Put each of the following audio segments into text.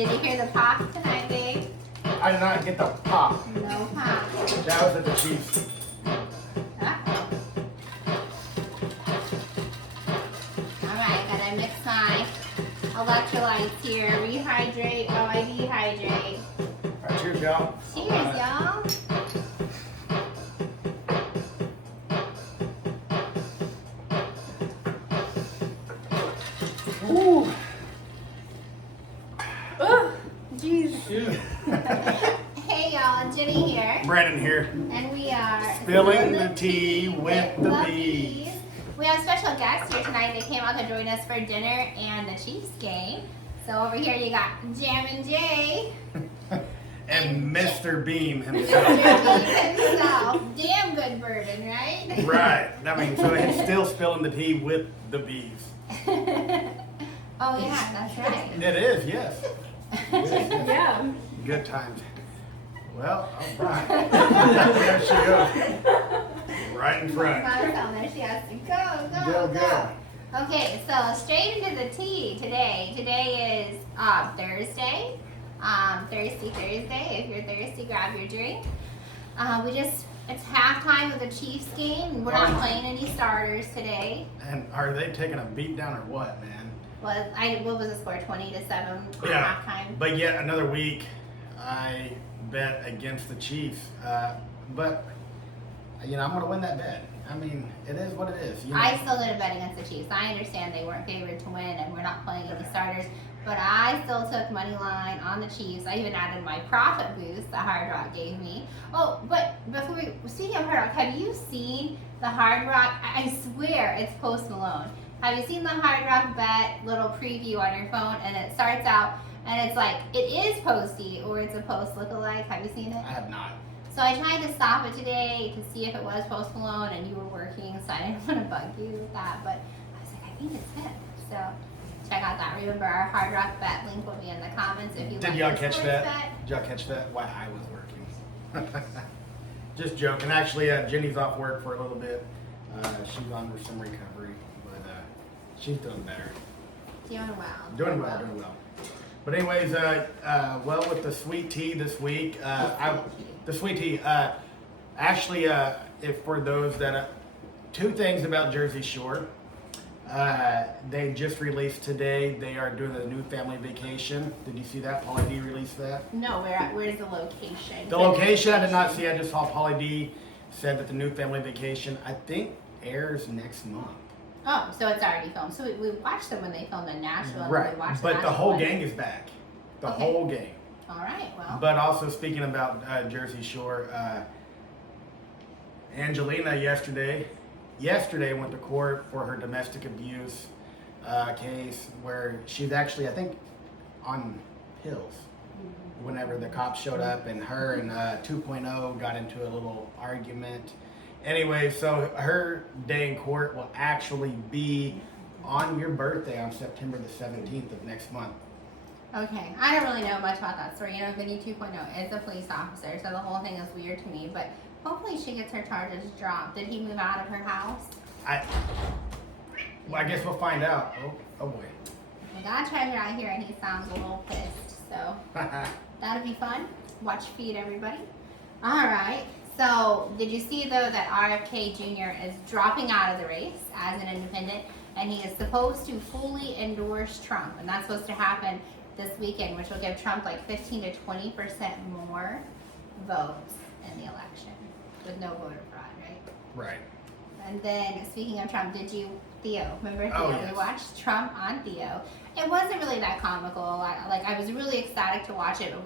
Did you hear the pop tonight, babe? I did not get the pop. No pop. That was at the Chiefs. Alright, gotta mix my electrolytes here. Rehydrate while I dehydrate. Alright, cheers, y'all. Cheers, y'all. Ooh. Oh, jeez. Yeah. Hey, y'all. Jenny here. Brandon here. And we are Spilling the tea with the bees. We have special guests here tonight. They came out to join us for dinner and the Chiefs game. So over here you got Jam and Jay. And Mr. Beam himself. Mr. Beam himself. Damn good bourbon, right? Right. I mean, so it's still spilling the tea with the bees. Oh yeah, that's right. It is, yes. Yeah. Good times. Well, all right. There she goes. Right in front. There she has to go. Okay, so straight into the tea today. Today is Thursday. Thirsty Thursday. If you're thirsty, grab your drink. It's halftime of the Chiefs game. We're not playing any starters today. And are they taking a beat down or what, man? What was the score? 20-7 at Yeah. halftime. But yet another week, I bet against the Chiefs. But I'm going to win that bet. I mean, it is what it is. I still did a bet against the Chiefs. I understand they weren't favored to win and we're not playing any starters, but I still took money line on the Chiefs. I even added my profit boost the Hard Rock gave me. Oh, but speaking of Hard Rock, have you seen the Hard Rock? I swear it's Post Malone. Have you seen the Hard Rock bet little preview on your phone? And it starts out and it's like, it is Posty or it's a Post lookalike. Have you seen it? I have not. So I tried to stop it today to see if it was Post Malone and you were working, so I didn't want to bug you with that, but I was like, I think it's him. So check out that. Remember, our Hard Rock bet link will be in the comments if you Did like y'all the catch sports that? bet. Did y'all catch that? Why I was working. Just joking. Actually, Jenny's off work for a little bit. She's on for some recovery, but she's doing better. Doing well. Doing well. But anyways, well, with the sweet tea this week, the sweet tea, actually, if for those that, two things about Jersey Shore. They just released today, they are doing a new family vacation. Did you see that? Pauly D released that? No, where's the location? The location I did not see, I just saw Pauly D said that the new family vacation, I think, airs next month. Oh, so it's already filmed. So we watched them when they filmed in Nashville. And Right, we watched but the Nashville whole one. gang is back. The Okay. whole gang. All right, well. But also speaking about Jersey Shore, Angelina yesterday went to court for her domestic abuse case where she's actually, I think, on pills whenever the cops showed up, and her and 2.0 got into a little argument. Anyway, so her day in court will actually be on your birthday on September the 17th of next month. Okay, I don't really know much about that story. Vinny 2.0 is a police officer, so the whole thing is weird to me, but hopefully she gets her charges dropped. Did he move out of her house? I guess we'll find out. Oh boy. We got Treasure out here and he sounds a little pissed, so that'll be fun. Watch feed, everybody. All right, so did you see though that RFK Jr. is dropping out of the race as an independent, and he is supposed to fully endorse Trump, and that's supposed to happen this weekend, which will give Trump like 15 to 20% more votes in the election with no voter fraud, right? Right. And then speaking of Trump, did you, Theo, remember Theo? Oh, yes. We watched Trump on Theo. It wasn't really that comical. I was really ecstatic to watch it, but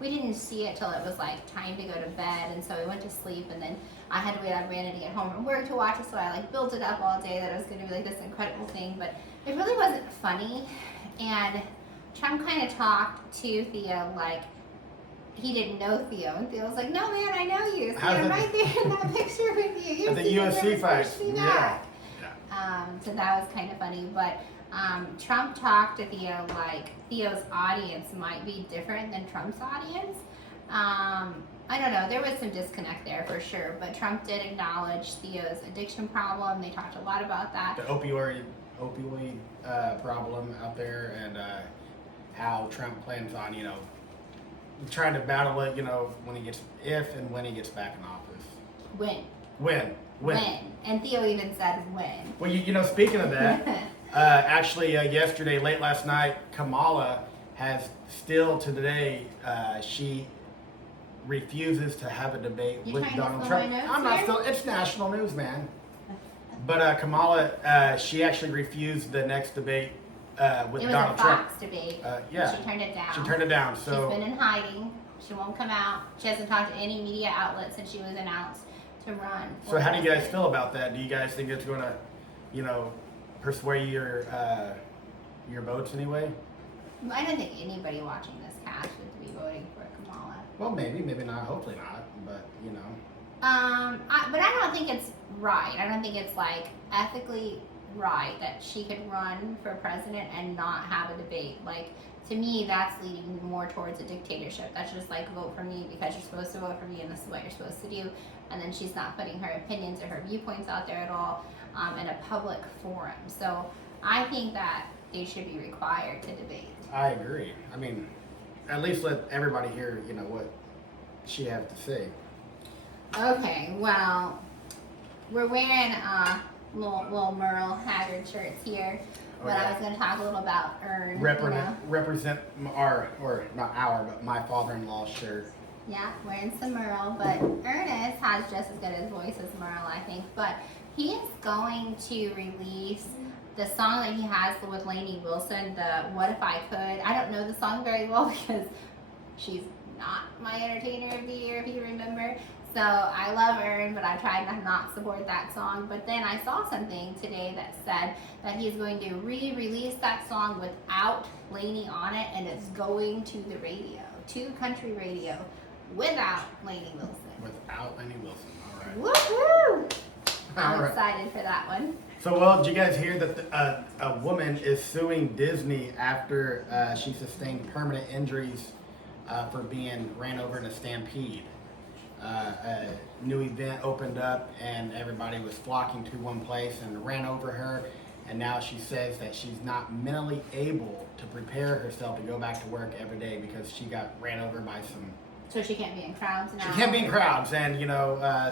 we didn't see it till it was like time to go to bed, and so we went to sleep, and then I had to wait on Brandon to get home from work to watch it, so I built it up all day that it was going to be like this incredible thing, but it really wasn't funny. And Trump kind of talked to Theo like he didn't know Theo, and Theo was like, "No, man, I know you. See, I'm right there in that picture with you. At the UFC fight. Yeah. So that was kind of funny, but Trump talked to Theo like Theo's audience might be different than Trump's audience. I don't know, there was some disconnect there for sure, but Trump did acknowledge Theo's addiction problem. They talked a lot about that. The opioid problem out there, and how Trump plans on, trying to battle it, if and when he gets back in office. When. And Theo even said when. Well, speaking of that, actually yesterday, late last night, Kamala has still to today, she refuses to have a debate You with trying to Donald steal my Trump. notes I'm not here? still. It's national news, man. But Kamala, she actually refused the next debate with It was Donald a Trump. Fox debate. Yeah. She turned it down. She turned it down. So She's been in hiding. She won't come out. She hasn't talked to any media outlets since she was announced to run. So how do you guys feel about that? Do you guys think it's going to, persuade your votes anyway? I don't think anybody watching this cast would be voting for Kamala. Well, maybe not. Hopefully not. But But I don't think it's right. I don't think it's like ethically right that she could run for president and not have a debate. Like, to me, that's leading more towards a dictatorship. That's just like, vote for me because you're supposed to vote for me and this is what you're supposed to do. And then she's not putting her opinions or her viewpoints out there at all in a public forum. So I think that they should be required to debate. I agree. I mean, at least let everybody hear, what she has to say. Okay, well, we're wearing little Merle Haggard shirts here, but I was going to talk a little about Earn. Represent my father-in-law's shirt. Yeah, wearing some Merle, but Ernest has just as good a voice as Merle, I think. But he is going to release the song that he has with Lainey Wilson, the What If I Could. I don't know the song very well because she's not my entertainer of the year, if you remember. So I love Earn, but I tried to not support that song. But then I saw something today that said that he's going to re-release that song without Lainey on it, and it's going to the radio, to country radio, without Lainey Wilson. Without Lainey Wilson, all right. Woohoo! I'm All right. excited for that one. So, well, did you guys hear that a woman is suing Disney after she sustained permanent injuries for being ran over in a stampede? A new event opened up and everybody was flocking to one place and ran over her, and now she says that she's not mentally able to prepare herself to go back to work every day because she got ran over by some. So she can't be in crowds now? She can't be in crowds, and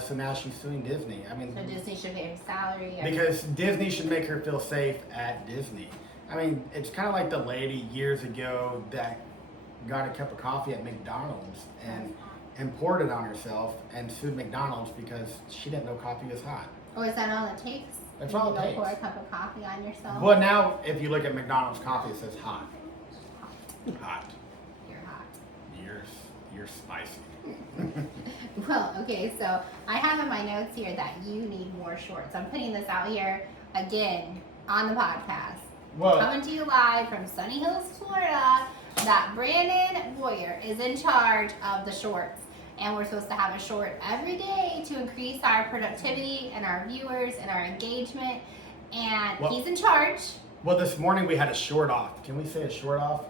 so now she's suing Disney. I mean, So Disney should pay her salary? because Disney should make her feel safe at Disney. I mean, it's kind of like the lady years ago that got a cup of coffee at McDonald's and poured it on herself and sued McDonald's because she didn't know coffee was hot. Or is that all it takes? That's all it You go takes. pour a cup of coffee on yourself? Well, now if you look at McDonald's coffee, it says hot. Hot. You're hot. You're spicy. Well, okay, so I have in my notes here that you need more shorts. I'm putting this out here again on the podcast. Well, Coming to you live from Sunny Hills, Florida, that Brandon Boyer is in charge of the shorts. And we're supposed to have a short every day to increase our productivity and our viewers and our engagement. And Well- he's in charge. well, this morning we had a short off. Can we say a short off?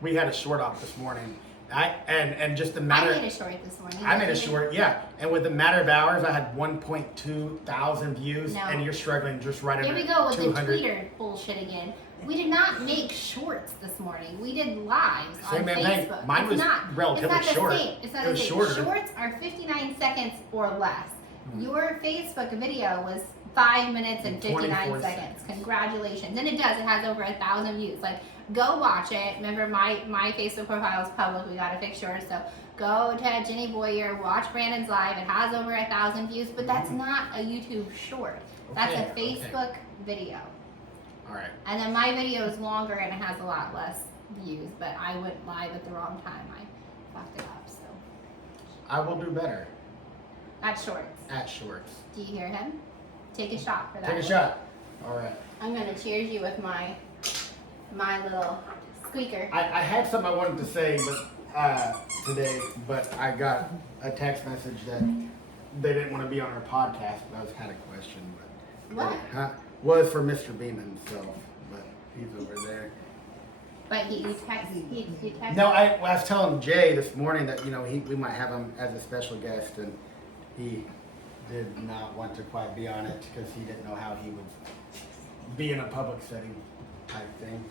We had a short off this morning. And just the matter. I made a short this morning. I made a Did you? short, yeah. And with the matter of hours, I had 1.2 thousand views, No. and you're struggling just right Here under we go with 200. the tweeter bullshit again. We did not make shorts this morning. We did lives Same on damn thing. Facebook. Mine It's was not, relatively it's not short. The same. It's not It the was same. shorter. Shorts are 59 seconds or less. Hmm. Your Facebook video was 5 minutes and 59 24 seconds. seconds. Congratulations. And it does. It has over 1,000 views. Like, go watch it. Remember, my Facebook profile is public. We got to fix yours. So go to Jenny Boyer, watch Brandon's live. It has over 1,000 views, but that's not a YouTube short. That's a Okay, okay. Facebook video. All right. And then my video is longer and it has a lot less views, but I went live at the wrong time. I fucked it up, so. I will do better That's shorts. at shorts. Do you hear him? Take a shot for that. Take a one. shot. All right. I'm gonna cheers you with my little squeaker. I had something I wanted to say today, but I got a text message that they didn't want to be on our podcast. That was kind of a question, but What? was for Mr. Beeman himself, but he's over there. But he texted. No, I was telling Jay this morning that we might have him as a special guest, and he did not want to quite be on it because he didn't know how he would be in a public setting type thing.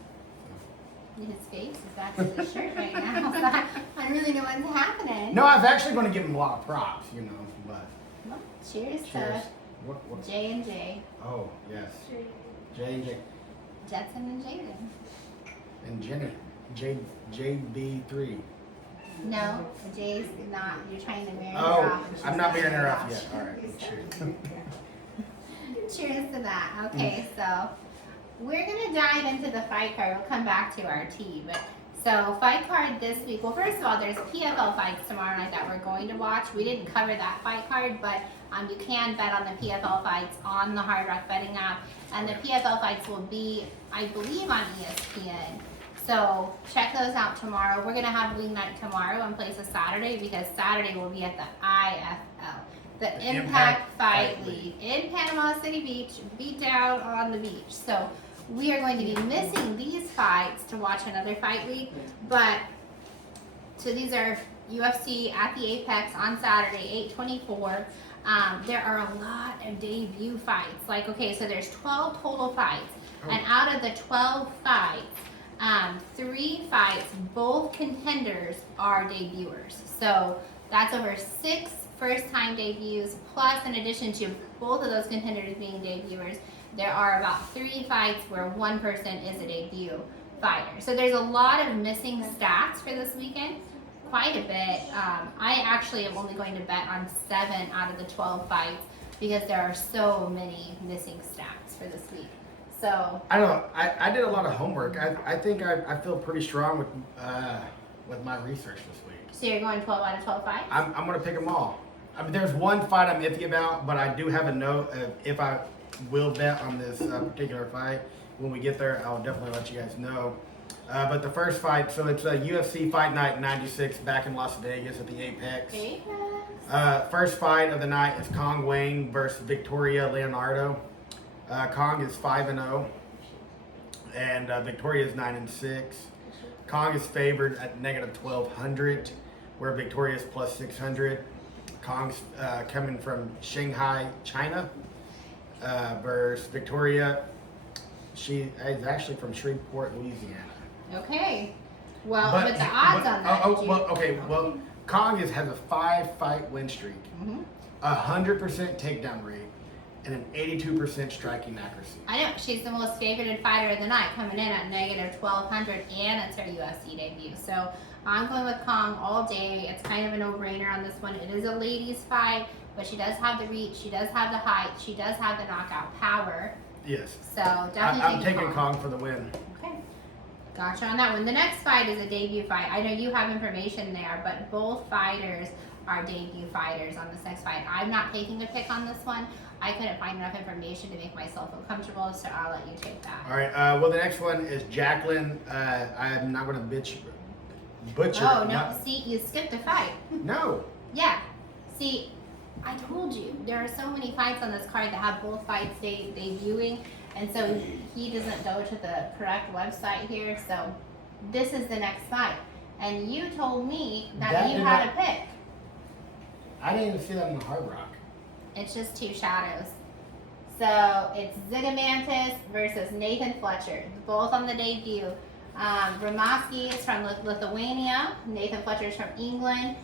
His face is back to the shirt right now, so I don't really know what's happening. No, I was actually going to give him a lot of props, you know, but Well, cheers cheers. to What? J&J. Oh, yes. J&J. Jetson and Jaden. And Jenny. JB3. No, Jay's not. You're trying to marry her Oh, off. and she's I'm not marrying her married off yet. All right, cheers. Cheers to that. Okay, so we're gonna dive into the fight card. We'll come back to our tea, but so fight card this week. Well, first of all, there's PFL fights tomorrow night that we're going to watch. We didn't cover that fight card, but you can bet on the PFL fights on the Hard Rock betting app, and the PFL fights will be, I believe, on ESPN. So check those out tomorrow. We're gonna have league night tomorrow in place of Saturday because Saturday will be at the IFL, the Impact Fight League in Panama City Beach, beat down on the beach. So we are going to be missing these fights to watch another fight league, but so these are UFC at the Apex on Saturday, 8/24. There are a lot of debut fights. Like, okay, so there's 12 total fights, and out of the 12 fights, 3 fights, both contenders are debuters. So that's over 6 first-time debuts, plus in addition to both of those contenders being debuters, there are about 3 fights where one person is a debut fighter. So there's a lot of missing stats for this weekend, quite a bit. I actually am only going to bet on 7 out of the 12 fights because there are so many missing stats for this week. So I don't know. I did a lot of homework. I think I feel pretty strong with my research this week. So you're going 12 out of 12 fights? I'm going to pick them all. I mean, there's one fight I'm iffy about, but I do have a note of if I will bet on this particular fight. When we get there, I'll definitely let you guys know. But the first fight, so it's a UFC Fight Night 96 back in Las Vegas at the Apex. First fight of the night is Kong Wayne versus Victoria Leonardo. Kong is 5-0, and Victoria is 9-6. Kong is favored at negative 1,200, where Victoria is plus 600. Kong's coming from Shanghai, China, versus Victoria. She is actually from Shreveport, Louisiana. Okay. Well, but the odds on that. Well, Kong has a 5-fight win streak, 100% takedown rate, and an 82% striking accuracy. I know, she's the most favored fighter of the night, coming in at negative 1,200, and it's her UFC debut. So I'm going with Kong all day. It's kind of a no-brainer on this one. It is a ladies' fight, but she does have the reach, she does have the height, she does have the knockout power. Yes. So definitely I'm taking Kong for the win. Okay. Gotcha on that one. The next fight is a debut fight. I know you have information there, but both fighters are debut fighters on this next fight. I'm not taking a pick on this one. I couldn't find enough information to make myself feel comfortable, so I'll let you take that. All right. Well, the next one is Jacqueline. I'm not going to butcher. Oh, no. See, you skipped a fight. No. Yeah. See, I told you. There are so many fights on this card that have both fights debuting, and so he doesn't go to the correct website here, so this is the next fight. And you told me that you had a pick. I didn't even see that in the Hard Rock. It's just 2 shadows. So it's Zigomantis versus Nathan Fletcher, both on the debut. Ramoski is from Lithuania. Nathan Fletcher is from England.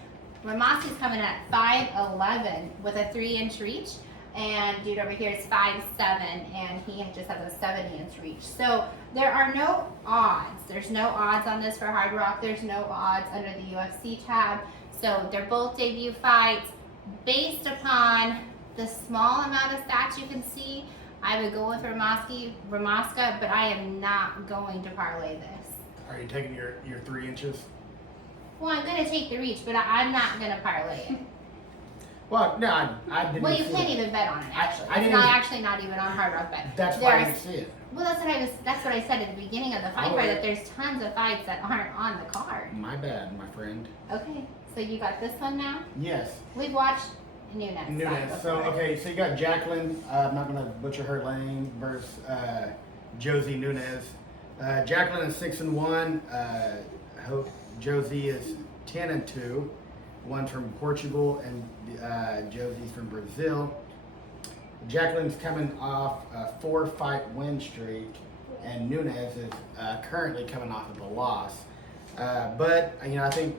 Ramoski's coming at 5'11" with a 3-inch reach. And dude over here is 5'7", and he just has a 70-inch reach. So there are no odds. There's no odds on this for Hard Rock. There's no odds under the UFC tab. So they're both debut fights. Based upon the small amount of stats you can see, I would go with Ramoska, but I am not going to parlay this. Are you taking your 3 inches? Well, I'm going to take the reach, but I'm not going to parlay it. Well, no, I didn't. Well, you see can't it. even bet on it, actually. I It's didn't actually not even on Hard Rock Bet. That's why I didn't see it. Well, that's what I said at the beginning of the fight card, that there's tons of fights that aren't on the card. My bad, my friend. Okay, so you got this one now? Yes. We've watched Nunes. So, okay, so you got Jacqueline, I'm not going to butcher her name, versus Josie Nunes. Jacqueline is 6-1. Josie is 10-2. One's from Portugal, and Josie's from Brazil. Jacqueline's coming off a 4-fight win streak, and Nunes is currently coming off of a loss. But I think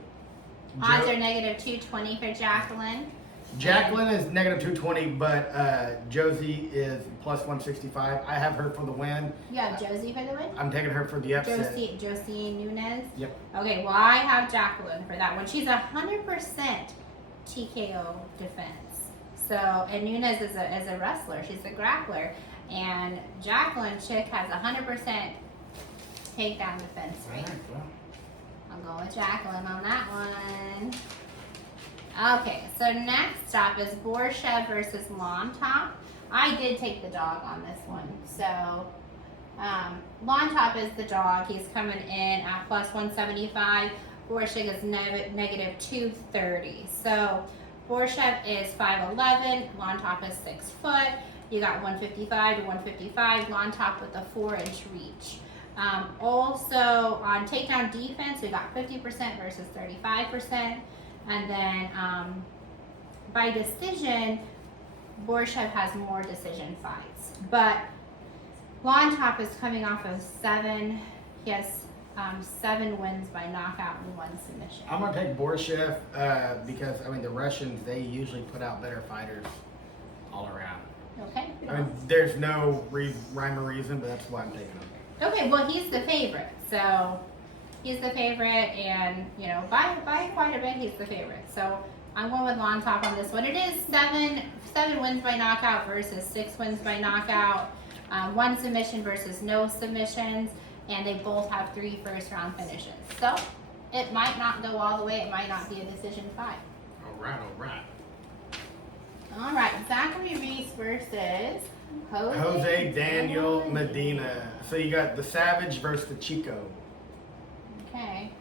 Odds are negative 220 for Jacqueline. Jacqueline is negative 220, but Josie is plus 165. I have her for the win. You have Josie for the win? I'm taking her for the upset. Josie Nunes? Yep. Okay, well, I have Jacqueline for that one. She's 100% TKO defense. So, and Nunes is a wrestler. She's a grappler. And Jacqueline Chick has 100% takedown defense All rate. right, well. I'm going with Jacqueline on that one. Okay, so next up is Borshev versus Lontop. I did take the dog on this one. So, Lontop is the dog. He's coming in at plus 175. Borshev is negative 230. So, Borshev is 5'11". Lontop is 6 foot. You got 155 to 155. Lontop with a 4-inch reach. Also, on takedown defense, we got 50% versus 35%. And then by decision, Borshev has more decision fights. But Lontop is coming off of 7. He has 7 wins by knockout and 1 submission. I'm going to take Borshev because, the Russians, they usually put out better fighters all around. Okay. There's no rhyme or reason, but that's why I'm taking him. Okay, well, he's the favorite. So he's the favorite, and by quite a bit, he's the favorite. So I'm going with Lontop on this one. It is 7 wins by knockout versus 6 wins by knockout, 1 submission versus no submissions, and they both have 3 first-round finishes. So it might not go all the way. It might not be a decision fight. All right. All right, Zachary Reese versus Jose Daniel Medina. So you got the Savage versus the Chico. Okay.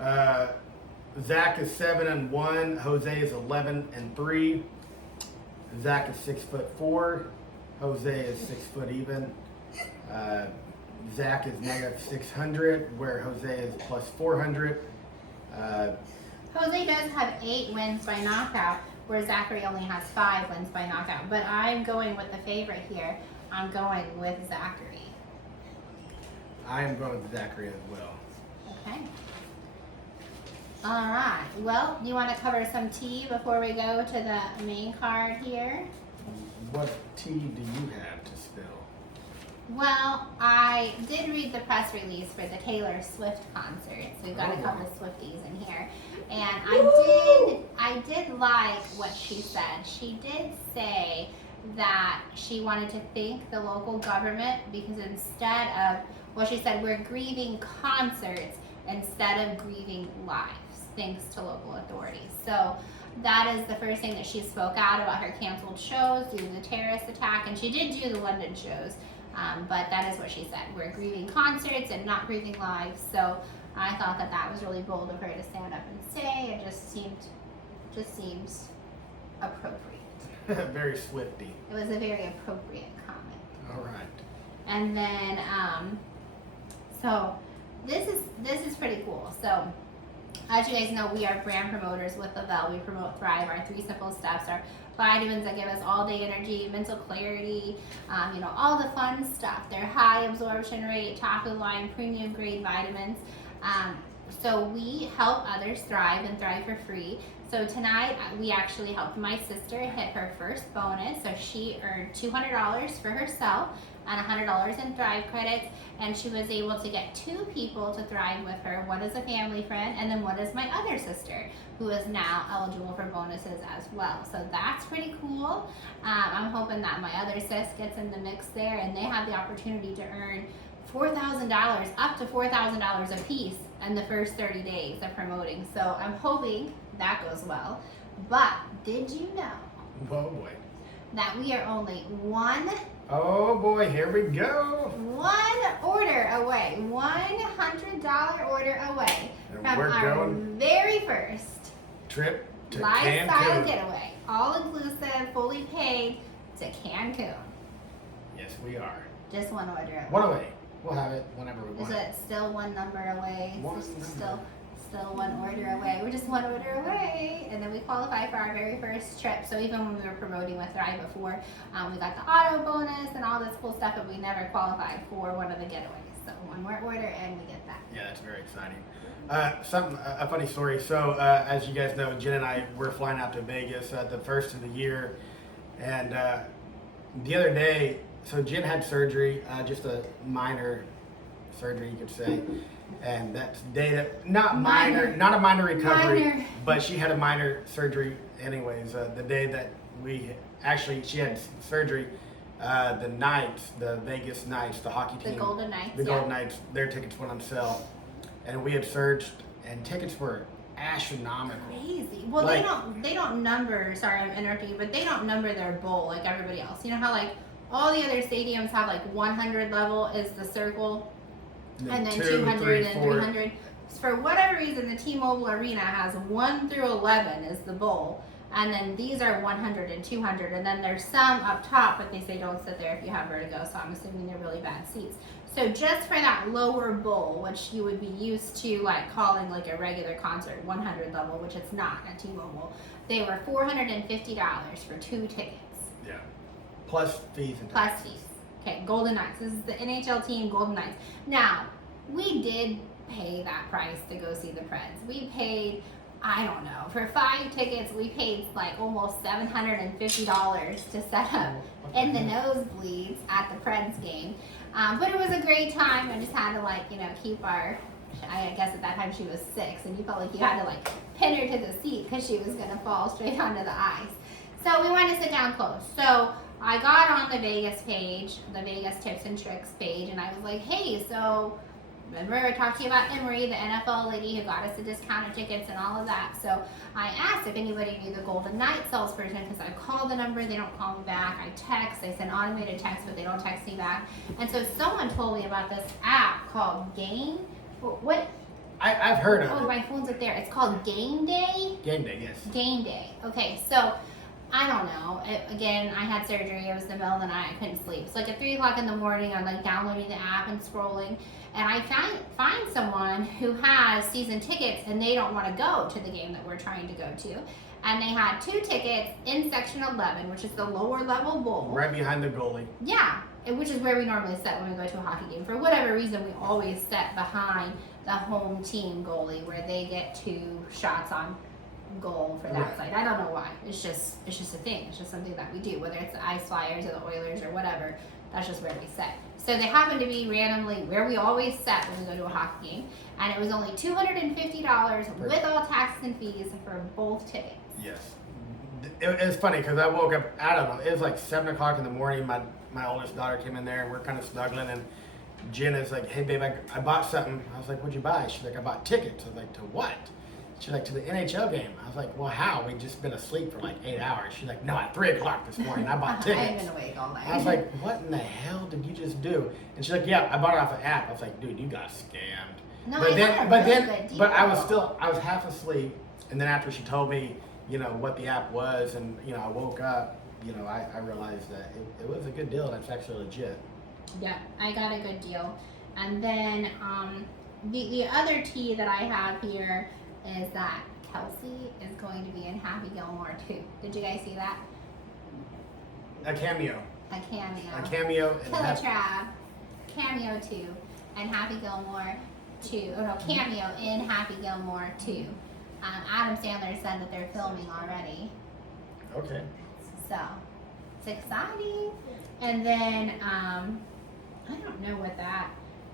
Zach is 7-1. Jose is 11-3. Zach is 6'4". Jose is 6 foot even. Zach is negative 600, where Jose is plus 400. Jose does have 8 wins by knockout, where Zachary only has 5 wins by knockout. But I'm going with the favorite here. I'm going with Zachary. I am going with Zachary as well. Okay. All right. Well, do you want to cover some tea before we go to the main card here? What tea do you have to spill? Well, I did read the press release for the Taylor Swift concert. So we've got a couple of Swifties in here. And I did like what she said. She did say that she wanted to thank the local government because instead of, well, she said, we're grieving concerts instead of grieving lives, thanks to local authorities. So that is the first thing that she spoke out about her canceled shows due to the terrorist attack. And she did do the London shows. But that is what she said. We're grieving concerts and not grieving lives. So I thought that was really bold of her to stand up and say. It just seems appropriate. Very Swifty. It was a very appropriate comment. All right. And then, so this is pretty cool. So as you guys know, we are brand promoters with Lavelle. We promote Thrive, our 3 simple steps, our vitamins that give us all day energy, mental clarity, all the fun stuff. They're high absorption rate, top of the line, premium grade vitamins. So we help others thrive and thrive for free. So tonight we actually helped my sister hit her first bonus. So she earned $200 for herself and $100 in Thrive credits, and she was able to get 2 people to thrive with her. One is a family friend, and then one is my other sister, who is now eligible for bonuses as well. So that's pretty cool. I'm hoping that my other sis gets in the mix there, and they have the opportunity to earn $4,000, up to $4,000 a piece in the first 30 days of promoting. So I'm hoping that goes well. But did you know Oh boy. that we are only one Oh boy, here we go. order away, $100 order away And from we're our going very first trip to lifestyle Cancun. getaway, all inclusive, fully paid, to Cancun. Yes, we are. Just one order away. One away. We'll have it whenever we Is want. it still one number away? One Is it number. still one order away. We're just one order away. And then we qualified for our very first trip. So even when we were promoting with Thrive before, we got the auto bonus and all this cool stuff, but we never qualified for one of the getaways. So one more order and we get that. Yeah, that's very exciting. A funny story. So, as you guys know, Jen and I were flying out to Vegas the first of the year, and the other day, so Jen had surgery, just a minor surgery, you could say, and that's the day that not a minor recovery, but she had a minor surgery anyways. The day that she had surgery. The Vegas Knights, the hockey team. The Golden Knights. The Golden Knights, their tickets went on sale. And we had surged, and tickets were astronomical. Crazy. Well, they don't number, sorry I'm interrupting you, but they don't number their bowl like everybody else. You know how like all the other stadiums have like 100 level is the circle, and then 200 and 300. For whatever reason, the T-Mobile Arena has 1 through 11 is the bowl. And then these are 100 and 200. And then there's some up top, but they say don't sit there if you have vertigo. So I'm assuming they're really bad seats. So just for that lower bowl, which you would be used to like calling like a regular concert, 100 level, which it's not at T-Mobile, they were $450 for 2 tickets. Yeah. Plus fees and Plus taxes. fees. Okay, Golden Knights. This is the NHL team, Golden Knights. Now, we did pay that price to go see the Preds. We paid, I don't know, for 5 tickets, we paid like almost $750 to set up in the nosebleeds at the Preds game. But it was a great time. I just had to like, keep I guess at that time she was 6, and you felt like you had to like pin her to the seat because she was gonna fall straight onto the ice. So we wanted to sit down close. So I got on the Vegas page, the Vegas tips and tricks page, and I was like, hey, so remember I talked to you about Emery, the NFL lady who got us the discounted tickets and all of that. So I asked if anybody knew the Golden Knights salesperson, because I call the number, they don't call me back. I text, I send automated text, but they don't text me back. And so someone told me about this app called Game. What? I've heard of it. Oh, my phone's up there. It's called Game Day? Game Day, yes. Game Day. Okay, so I don't know. Again, I had surgery. It was the middle of the night. I couldn't sleep. So like at 3 o'clock in the morning, I'm like downloading the app and scrolling. And I find someone who has season tickets and they don't want to go to the game that we're trying to go to. And they had 2 tickets in section 11, which is the lower level bowl. Right behind the goalie. Yeah, which is where we normally sit when we go to a hockey game. For whatever reason, we always sit behind the home team goalie where they get 2 shots on goal for that side. I don't know why. It's just a thing. It's just something that we do, whether it's the Ice Flyers or the Oilers or whatever. That's just where we sit. So they happen to be randomly where we always sit when we go to a hockey game, and it was only $250 with all taxes and fees for both tickets. Yes. It's funny because I woke up, I don't know, it was like 7 o'clock in the morning. My oldest daughter came in there and we're kind of snuggling, and Jen is like, hey babe, I bought something. I was like, what'd you buy? She's like, I bought tickets. I was like, to what? She's like, to the NHL game. I was like, well, how? We'd just been asleep for like 8 hours. She's like, no, at 3 o'clock this morning, I bought tickets. I've been awake all night. I was like, what in the hell did you just do? And she's like, yeah, I bought it off an app. I was like, dude, you got scammed. No, but I then, got a really good deal. but I was half asleep. And then after she told me, what the app was, and, I woke up, I realized that it was a good deal, and it's actually legit. Yeah, I got a good deal. And then the other tea that I have here is that Kelsey is going to be in Happy Gilmore too. Did you guys see that? A cameo. A cameo. A cameo. Killer Trap, cameo 2, and Happy Gilmore 2. Oh no, cameo in Happy Gilmore 2. Adam Sandler said that they're filming already. Okay. So, it's exciting. And then, I don't know what that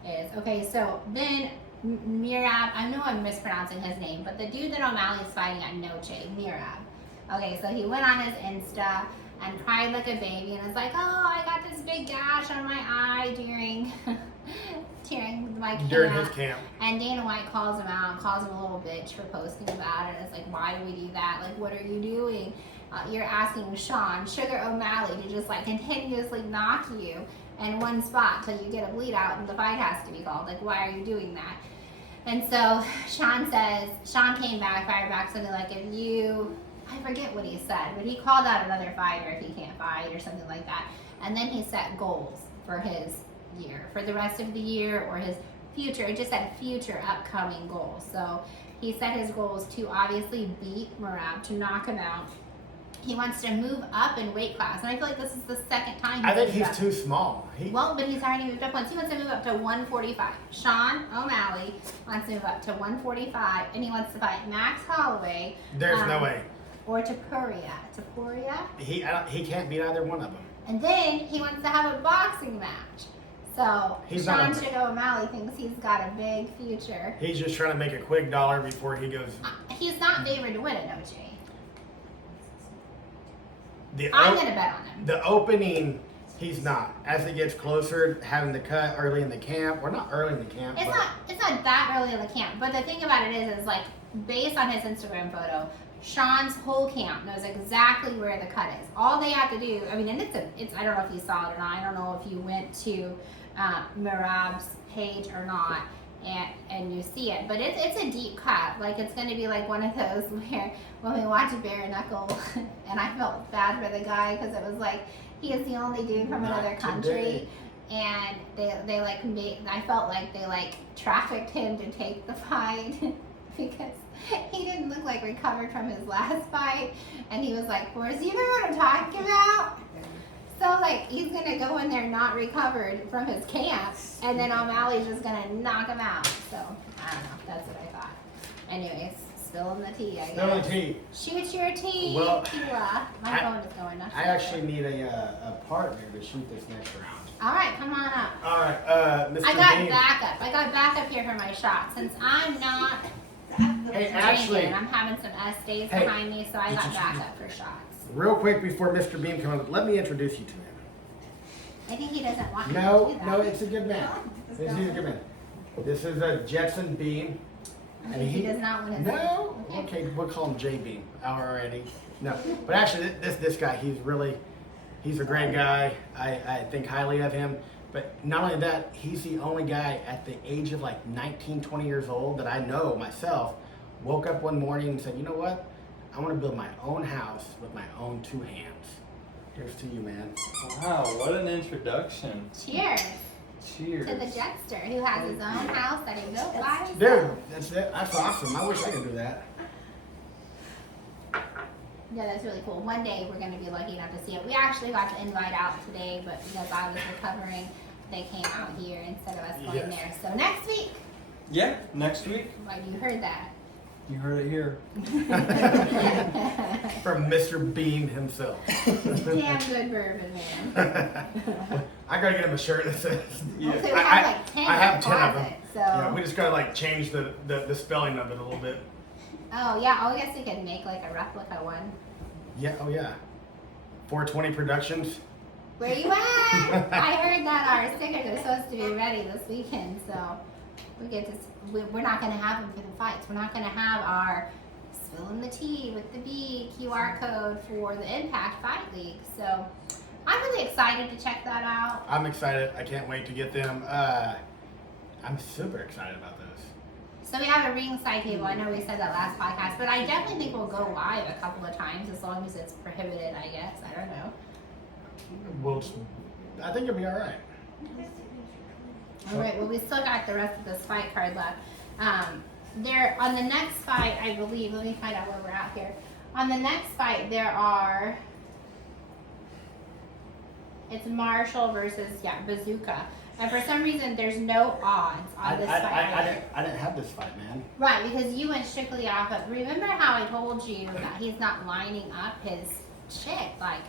is. Okay, so then Mirab, I know I'm mispronouncing his name, but the dude that O'Malley's fighting at Noche, Mirab. Okay, so he went on his Insta and cried like a baby and was like, oh, I got this big gash on my eye during my camp. During his camp. And Dana White calls him out, calls him a little bitch for posting about it. And it's like, why do we do that? Like, what are you doing? You're asking Sugar O'Malley to just like continuously knock you in one spot till you get a bleed out and the fight has to be called. Like, why are you doing that? And so Sean came back, fired back something like, I forget what he said, but he called out another fighter if he can't fight or something like that. And then he set goals for his year, for the rest of the year or his future. It just said future upcoming goals. So He said his goal is to obviously beat Merab, to knock him out. He wants to move up in weight class, and I feel like this is the second time. I think he's too small. Well, but he's already moved up once. He wants to move up to 145. Sean O'Malley wants to move up to 145, and he wants to fight Max Holloway. There's no way. Or Tapuria. Tapuria? He can't beat either one of them. And then he wants to have a boxing match. So Sean O'Malley thinks he's got a big future. He's just trying to make a quick dollar before he goes. He's not favored to win it, OJ. I'm gonna bet on him. The opening, he's not. As it gets closer, having the cut early in the camp, or not early in the camp. It's not that early in the camp. But the thing about it is like based on his Instagram photo, Sean's whole camp knows exactly where the cut is. All they have to do, I mean, and it's I don't know if you saw it or not. I don't know if you went to Merab's page or not, and you see it. But it's a deep cut. Like it's going to be like one of those where when we watch Bare Knuckle, and I felt bad for the guy because it was like he is the only dude from another country. And they like I felt like they like trafficked him to take the fight because he didn't look like recovered from his last fight, and he was like, "Forrest, you know what I'm talking about?" So like he's gonna go in there not recovered from his camp, and then O'Malley's just gonna knock him out. So I don't know. That's what I thought. Anyways, spilling the tea. I guess. Spilling the tea. Shoot your tea. Well, my phone is going nuts. I actually need a partner to shoot this next round. All right, come on up. All right, Mr. I got Bean. backup. I got backup here for my shot since I'm not. Hey, actually, I'm having some S days behind me, so I got backup for shots. Real quick before Mr. Beam comes up, let me introduce you to him. I think he doesn't want me to No, do that. no, it's a good man. He's a good man. This is a Jetson Beam. And he does not want his No? Okay, we'll call him J Beam already. No, but actually, this guy, he's a great guy. I think highly of him. But not only that, he's the only guy at the age of like 19, 20 years old that I know myself woke up one morning and said, you know what? I want to build my own house with my own two hands. Here's to you, man. Wow, what an introduction. Cheers. Cheers. To the Jetster who has his own house that he built by himself. Dude, that's awesome. I wish I could do that. Yeah, that's really cool. One day we're going to be lucky enough to see it. We actually got to invite out today, but because I was recovering, they came out here instead of us going there. So next week. Yeah, next week. Like you heard that. You heard it here. From Mr. Beam himself. Damn good bourbon, man. I gotta get him a shirt that says. Yeah. Okay, we have like 10 I have 10 of them. So. Yeah, we just gotta like change the spelling of it a little bit. Oh yeah, I guess we could make like a replica one. Yeah, oh yeah. 420 Productions. Where you at? I heard that our stickers are supposed to be ready this weekend, so we're not going to have them for the fights. We're not going to have our Spillin the TEA with the B QR code for the Impact Fight League. So I'm really excited to check that out. I'm excited. I can't wait to get them. I'm super excited about those. So we have a ringside table. I know we said that last podcast, but I definitely think we'll go live a couple of times as long as it's prohibited, I guess. I don't know. I think it'll be all right. All right, well, we still got the rest of this fight card left. There on the next fight, I believe, let me find out where we're at here. On the next fight, it's Marshall versus, Bazooka. And for some reason, there's no odds on this fight. I didn't have this fight, man. Right, because you went strictly off of, remember how I told you that he's not lining up his chick? Like,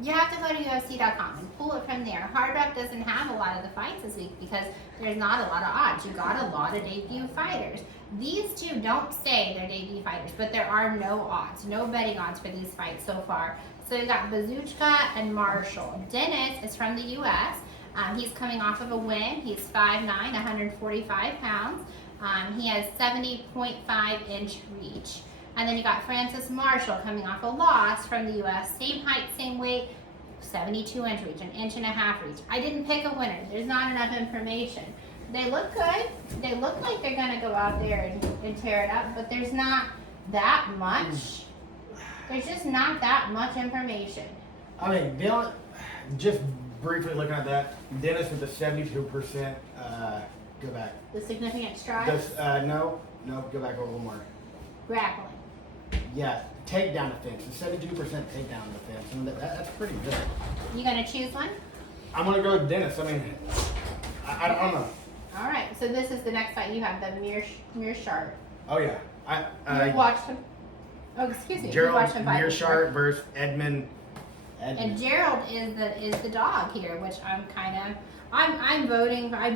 you have to go to UFC.com and pull it from there. Hard Rock doesn't have a lot of the fights this week because there's not a lot of odds. You got a lot of debut fighters. These two don't say they're debut fighters, but there are no odds, no betting odds for these fights so far. So you got Bazooka and Marshall. Dennis is from the U.S. He's coming off of a win. He's 5'9", 145 pounds. He has 70.5 inch reach. And then you got Francis Marshall coming off a loss from the U.S. Same height, same weight, 72 inch reach, an inch and a half reach. I didn't pick a winner. There's not enough information. They look good. They look like they're going to go out there and tear it up, but there's not that much. There's just not that much information. I mean, just briefly looking at that, Dennis with the 72%, go back. The significant strides? No, No, go back over one more. Grappling. Yeah, takedown defense. The 72% takedown defense. And that's pretty good. You gonna choose one? I'm gonna go with Dennis. I mean, I don't know. All right. So this is the next fight you have, the Mearshart. Oh yeah, You watched him. Oh, excuse me. You Gerald watched him fight before. Mearshart versus Edmund. And Gerald is the dog here, which I'm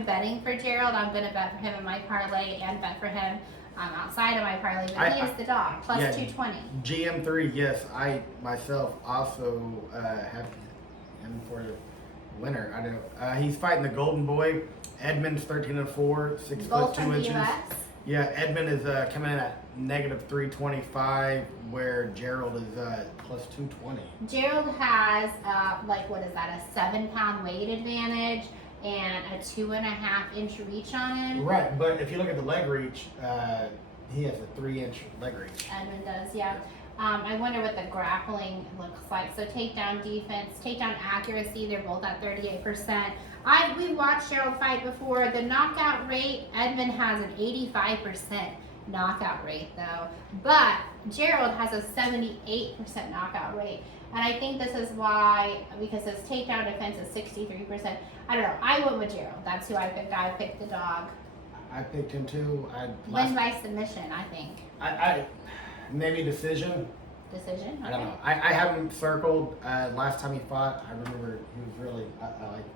betting for Gerald. I'm gonna bet for him in my parlay and bet for him outside of my parlay, but he is the dog, plus 220. GM3, yes. I myself also have him for winner. I don't. He's fighting the Golden Boy. Edmund's 13-4, 6 Both foot 2 from the inches. US. Yeah, Edmund is coming in at -325, where Gerald is plus 220. Gerald has what is that? A 7-pound weight advantage and a 2.5-inch reach on him. Right, but if you look at the leg reach, he has a 3-inch leg reach. Edmund does, yeah. I wonder what the grappling looks like. So takedown defense, takedown accuracy, they're both at 38%. We watched Gerald fight before. The knockout rate, Edmund has an 85% knockout rate though. But Gerald has a 78% knockout rate. And I think this is why, because his takedown defense is 63%. I don't know. I went with Gerald. That's who I picked. I picked the dog. I picked him too. Win by submission, I think. I maybe decision. Decision? I don't Okay. know. I have him circled. Last time he fought, I remember he was really. I liked it.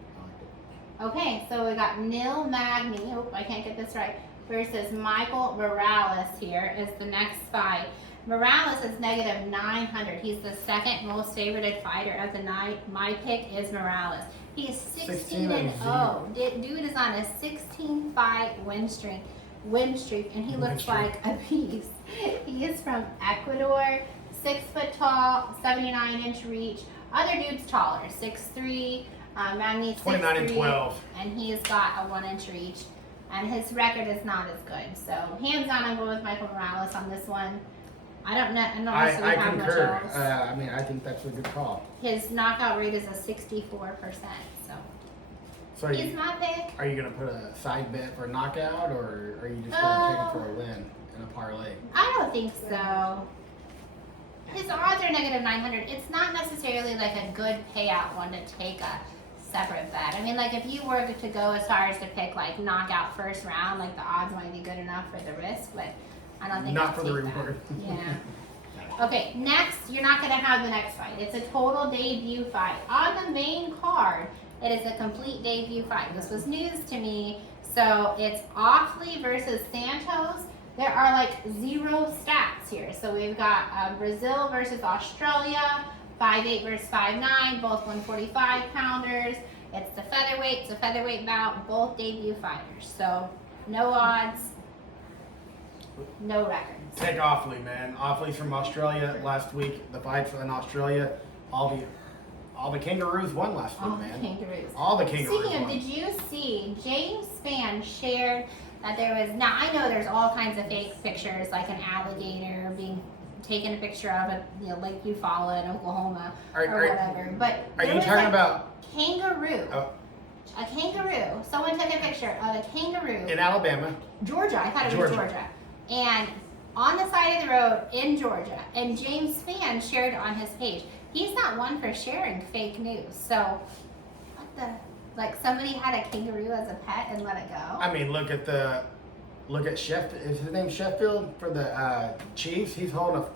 Okay, so we got Neil Magny, I can't get this right, versus Michael Morales here is the next fight. Morales is -900. He's the second most favorited fighter of the night. My pick is Morales. He is 16-0. Dude is on a 16-fight win streak, and he looks like a beast. He is from Ecuador, 6 foot tall, 79-inch reach. Other dude's taller, 6'3". Magny's 29 and 6'3", 12. and he's got a 1-inch reach. And his record is not as good. So hands down, I'm going with Michael Morales on this one. I don't know. I have much concur. else. I mean, I think that's a good call. His knockout rate is a 64%. So So he's my pick. are you gonna put a side bet for a knockout, or are you just gonna take it for a win in a parlay? I don't think so. His odds are -900. It's not necessarily like a good payout one to take a separate bet. I mean, like if you were to go as far as to pick like knockout first round, like the odds might be good enough for the risk, but I don't think Not I'd for the take that. reward. Yeah. Okay, next, you're not going to have the next fight. It's a total debut fight. On the main card, it is a complete debut fight. This was news to me. So it's Offley versus Santos. There are like 0 stats here. So we've got Brazil versus Australia, 5'8" versus 5'9", both 145-pounders. It's the featherweight. It's a featherweight bout, both debut fighters. So no odds, no records. Take Offley, man. Offley's from Australia. Last week, the fights in Australia, all the kangaroos won last week, All the man. kangaroos. All the kangaroos Speaking of, won. did you see James Spann shared that there was, now I know there's all kinds of fake pictures, like an alligator being taken a picture of at Lake Eufaula in Oklahoma or whatever, but Are there you was talking a about kangaroo. Oh. A kangaroo. Someone took a picture of a kangaroo. in Alabama? Georgia, I thought it was Georgia. And on the side of the road in Georgia, and James Spann shared it on his page. He's not one for sharing fake news. So, what the, like somebody had a kangaroo as a pet and let it go? I mean, look at Sheffield. Is his name Sheffield for the Chiefs? He's holding a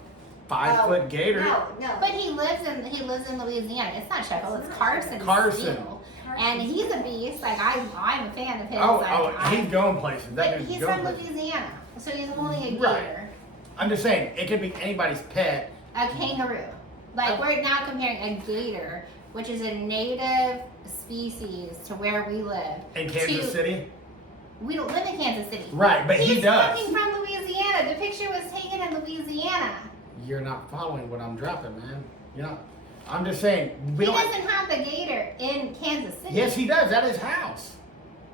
5-foot gator. No. But he lives in Louisiana. It's not Sheffield, it's Carson. Carson. Steele. And he's a beast. Like I'm a fan of his. He's going places. That But dude's he's going from places. Louisiana, so he's holding a gator. Right. I'm just saying, it could be anybody's pet. A kangaroo. Like we're now comparing a gator, which is a native species to where we live. In Kansas City? We don't live in Kansas City. Right, but he does. He's coming from Louisiana. The picture was taken in Louisiana. You're not following what I'm dropping, man. You're not. I'm just saying. He doesn't have the gator in Kansas City. Yes, he does. At his house.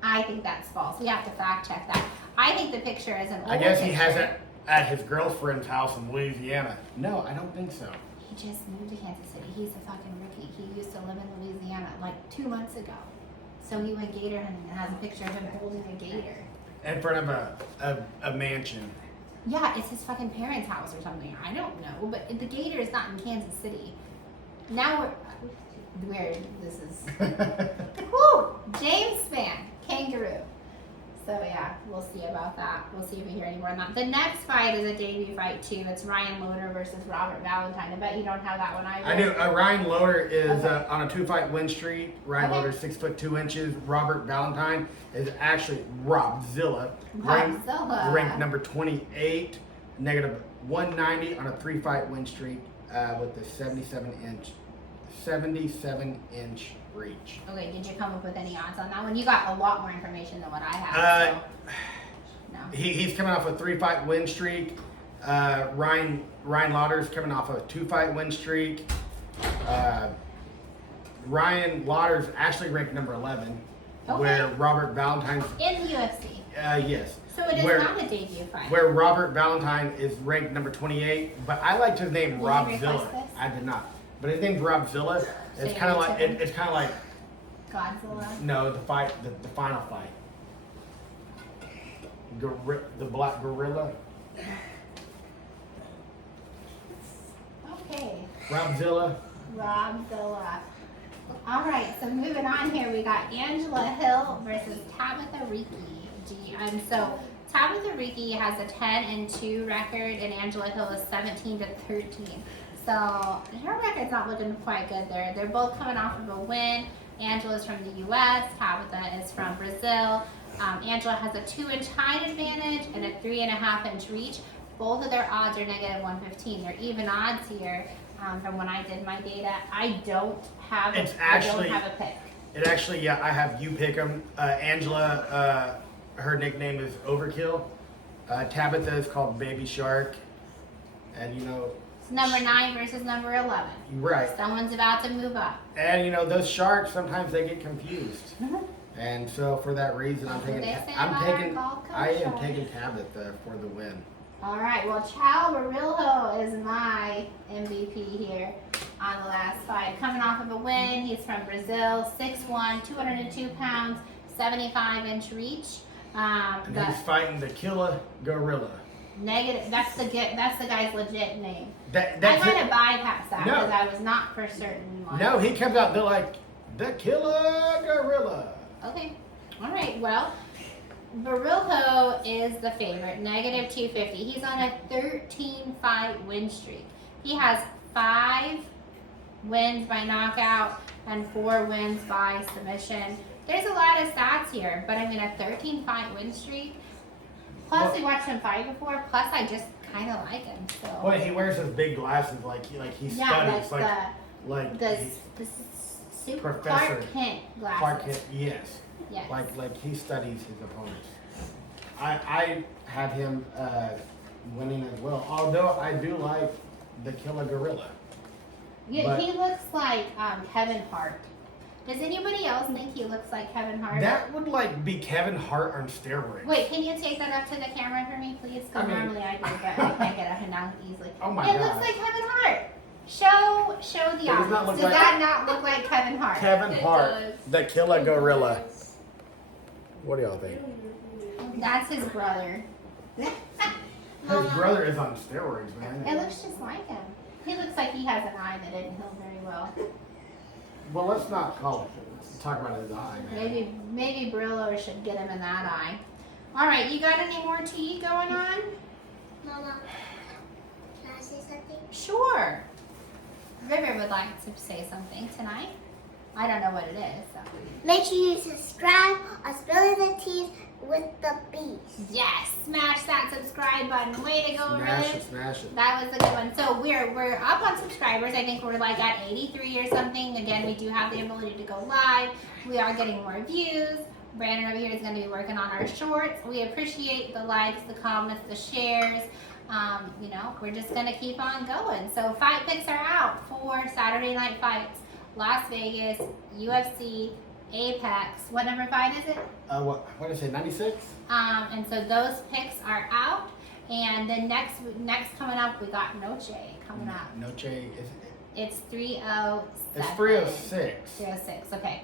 I think that's false. We have to fact check that. I think the picture is an old I guess he picture. has it at his girlfriend's house in Louisiana. No, I don't think so. He just moved to Kansas City. He's a fucking rookie. He used to live in Louisiana like 2 months ago. So he went gator hunting and has a picture of him holding a gator. In front of a mansion. Yeah, it's his fucking parents' house or something. I don't know, but the Gator is not in Kansas City. Now we're this is whoo, James Spann, kangaroo. So yeah, we'll see about that. We'll see if we hear any more on that. The next fight is a debut fight too. It's Ryan Loder versus Robert Valentine. I bet you don't have that one either. I do. Ryan Loder is Okay. on a 2-fight win streak. Ryan Okay. Loder's 6'2". Robert Valentine is actually Robzilla. Robzilla. Ranked number 28, negative 190 on a 3-fight win streak with the 77 inch reach. Okay, did you come up with any odds on that one? You got a lot more information than what I have. So. No. He's coming off a 3-fight win streak. Ryan Lauder's coming off a 2-fight win streak. Ryan Lauder's actually ranked number 11, Okay. where Robert Valentine's In the UFC. yes. So it is Where- not a debut fight. Where Robert Valentine is ranked number 28, but I liked his name Did you Robzilla. request this? I did not, but his name's Robzilla. So It's you kind of need like to- it's kind of like Godzilla. no the final fight. The black gorilla. Okay. Robzilla. Robzilla. All right, so moving on here, we got Angela Hill versus Tabitha Ricci. So Tabitha Ricci has a 10-2 record, and Angela Hill is 17-13. So her record's not looking quite good there. They're both coming off of a win. Angela's from the U.S. Tabitha is from Brazil. Angela has a 2-inch height advantage and a 3.5-inch reach. Both of their odds are negative 115. They're even odds here. From when I did my data, I don't have It's I actually- don't have a pick. It actually, yeah, I have you pick them. Angela, her nickname is Overkill. Tabitha is called Baby Shark. And you know, It's number 9 versus number 11. right. Someone's about to move up. And you know, those sharks, sometimes they get confused. And so for that reason, That's what they say about our Gulf Coast I am sharks. taking Tabitha for the win. All right, well, Chal Barillo is my MVP here on the last fight. Coming off of a win, he's from Brazil, 6'1", 202 pounds, 75-inch reach. And The he's fighting the killer gorilla. negative, that's the guy's legit name. I That's kind it. of bypassed that No. because I was not for certain. No, he comes out, they're like, the killer gorilla. Okay. All right. Well, Barillo is the favorite, negative 250. He's on a 13-fight win streak. He has 5 wins by knockout and 4 wins by submission. There's a lot of stats here, but I mean, a 13-fight win streak. Plus, Well- we watched him fight before. Plus, I just kind of like him. So. Well, he wears those big glasses like he yeah, studies. like like the he- super Professor Clark Kent glasses. Clark Kent, yes. Yes. Like he studies his opponents. I had him winning as well. Although I do like the killer gorilla. Yeah, But- he looks like Kevin Hart. Does anybody else think he looks like Kevin Hart? That would like be Kevin Hart on steroids. Wait, can you take that up to the camera for me, please? Because I mean- normally I do, but I can't get up and down easily. Oh my It God. looks like Kevin Hart. Show the Does not audience. look Does like- that not look like Kevin Hart? Kevin It Hart, does. the killer gorilla. What do y'all think? That's his brother. His brother is on steroids, man. It looks just like him. He looks like he has an eye that didn't heal very well. Well, let's not talk about his eye, man. Maybe Brillo should get him in that eye. All right, you got any more tea going on? Mama, can I say something? Sure. River would like to say something tonight. I don't know what it is. So. Make sure you subscribe on Spillin the TEA with the bees. Yes, smash that subscribe button. Way to go, Smash River. it, smash it. That was a good one. So we're up on subscribers. I think we're like at 83 or something. Again, we do have the ability to go live. We are getting more views. Brandon over here is going to be working on our shorts. We appreciate the likes, the comments, the shares. You know, we're just going to keep on going. So fight picks are out for Saturday night fights. Las Vegas, UFC, Apex. What number fight is it? What did I say, 96? And so those picks are out. And then next coming up, we got Noche coming up. Noche, It's 307. it's 306. 306, okay.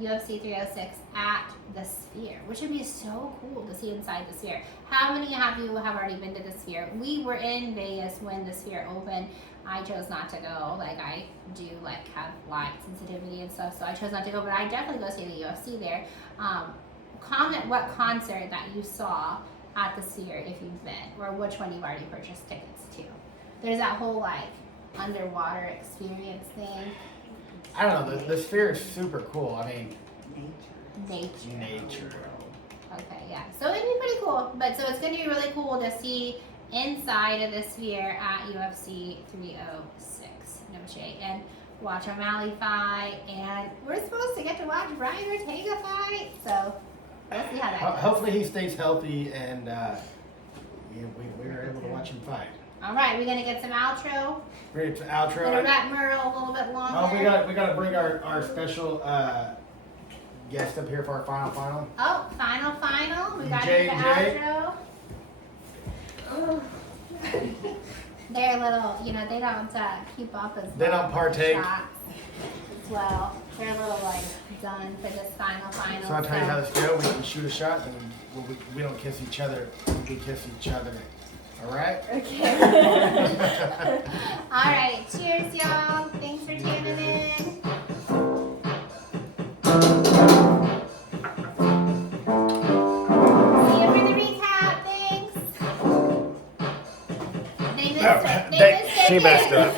UFC 306 at the Sphere, which would be so cool to see inside the Sphere. How many of you have already been to the Sphere? We were in Vegas when the Sphere opened. I chose not to go. Like, I do like have light sensitivity and stuff, so I chose not to go. But I definitely go see the UFC there. Comment what concert that you saw at the Sphere if you've been, or which one you've already purchased tickets to. There's that whole like underwater experience thing. I don't know. The Sphere is super cool. I mean, Nature. nature. Okay, yeah. So it'd be pretty cool. But so it's going to be really cool to see inside of the Sphere at UFC 306. No shade. And watch O'Malley fight. And we're supposed to get to watch Brian Ortega fight. So we'll see how that goes. Hopefully he stays healthy and we were able to watch him fight. All right, we're going to get some outro. Ready to Going to outro. wrap Merle a little bit longer. Oh, we got to bring our special guest up here for our final. Oh, final. We got to do the J&J. outro. They're a little, they don't keep up as They well don't with partake. shots as well. They're a little like done for this final. So I'll tell you how this goes. We can shoot a shot and we don't kiss each other. We kiss each other. All right? Okay. All right. Cheers, y'all. Thanks for tuning in. See you for the recap. Thanks. They missed it. She messed up.